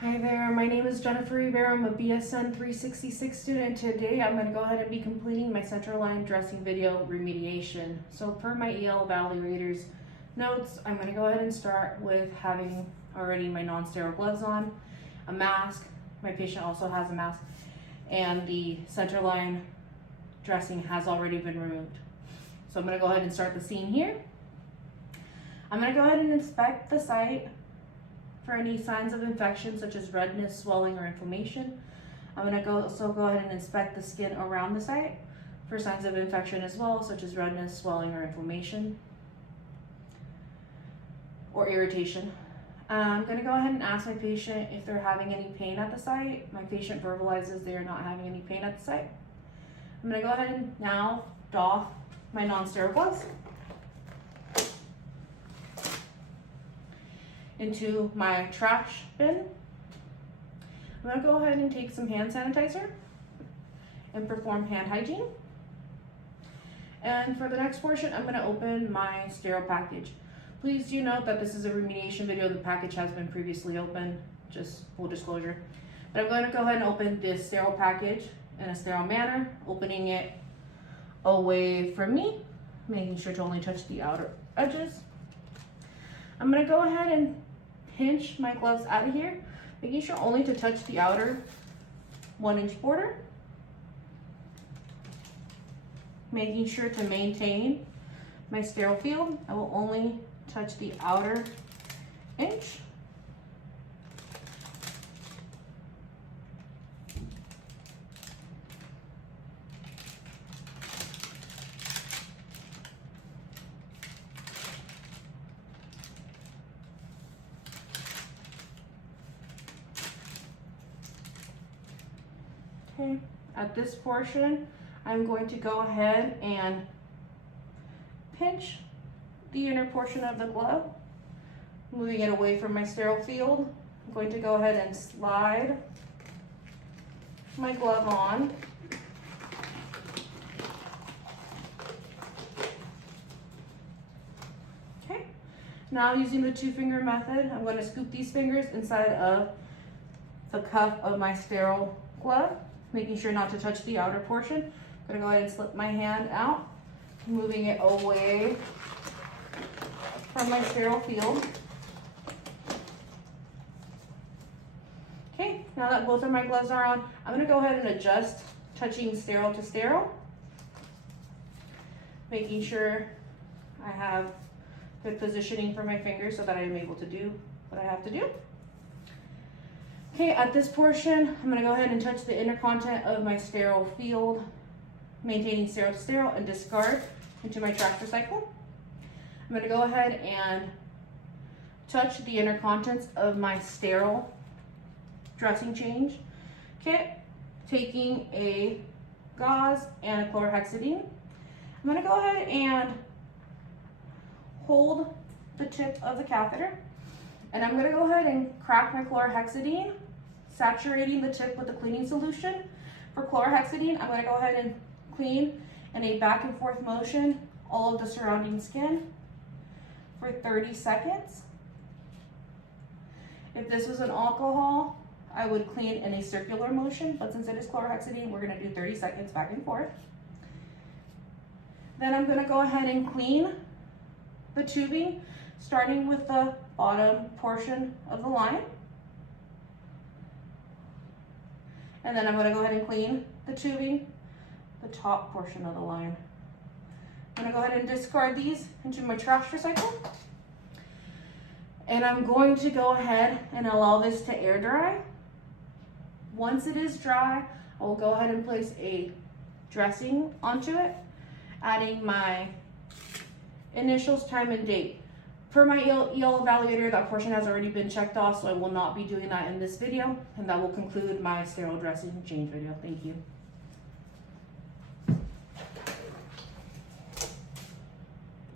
Hi there, my name is Jennifer Rivera. I'm a BSN 366 student. Today I'm going to go ahead and be completing my central line dressing video remediation. So per my EL evaluator's notes, I'm going to go ahead and start with having already my non-sterile gloves on, a mask, my patient also has a mask, and the central line dressing has already been removed. So I'm going to go ahead and start the scene here. I'm going to go ahead and inspect the site for any signs of infection such as redness, swelling, or inflammation. I'm going to also go ahead and inspect the skin around the site for signs of infection as well, such as redness, swelling, or inflammation, or irritation. I'm going to go ahead and ask my patient if they're having any pain at the site. My patient verbalizes they are not having any pain at the site. I'm going to go ahead and now doff my non-sterile gloves into my trash bin. I'm going to go ahead and take some hand sanitizer and perform hand hygiene. And for the next portion, I'm going to open my sterile package. Please do note that this is a remediation video. The package has been previously opened, just full disclosure. But I'm going to go ahead and open this sterile package in a sterile manner, opening it away from me, making sure to only touch the outer edges. I'm going to go ahead and pinch my gloves out of here, making sure only to touch the outer 1-inch border, making sure to maintain my sterile field. I will only touch the outer inch. Okay, at this portion, I'm going to go ahead and pinch the inner portion of the glove, moving it away from my sterile field. I'm going to go ahead and slide my glove on. Okay, now using the 2-finger method, I'm going to scoop these fingers inside of the cuff of my sterile glove, making sure not to touch the outer portion. I'm going to go ahead and slip my hand out, moving it away from my sterile field. Okay, now that both of my gloves are on, I'm going to go ahead and adjust, touching sterile to sterile, making sure I have good positioning for my fingers so that I'm able to do what I have to do. Okay, at this portion, I'm going to go ahead and touch the inner content of my sterile field, maintaining sterile to sterile, and discard into my trash recycle. I'm going to go ahead and touch the inner contents of my sterile dressing change kit, taking a gauze and a chlorhexidine. I'm going to go ahead and hold the tip of the catheter, and I'm going to go ahead and crack my chlorhexidine, saturating the tip with a cleaning solution. For chlorhexidine, I'm going to go ahead and clean in a back and forth motion all of the surrounding skin for 30 seconds. If this was an alcohol, I would clean in a circular motion, but since it is chlorhexidine, we're going to do 30 seconds back and forth. Then I'm going to go ahead and clean the tubing, starting with the bottom portion of the line. And then I'm going to go ahead and clean the tubing, the top portion of the line. I'm going to go ahead and discard these into my trash recycle. And I'm going to go ahead and allow this to air dry. Once it is dry, I will go ahead and place a dressing onto it, adding my initials, time, and date. Per my EL evaluator, that portion has already been checked off, so I will not be doing that in this video, and that will conclude my sterile dressing change video. Thank you.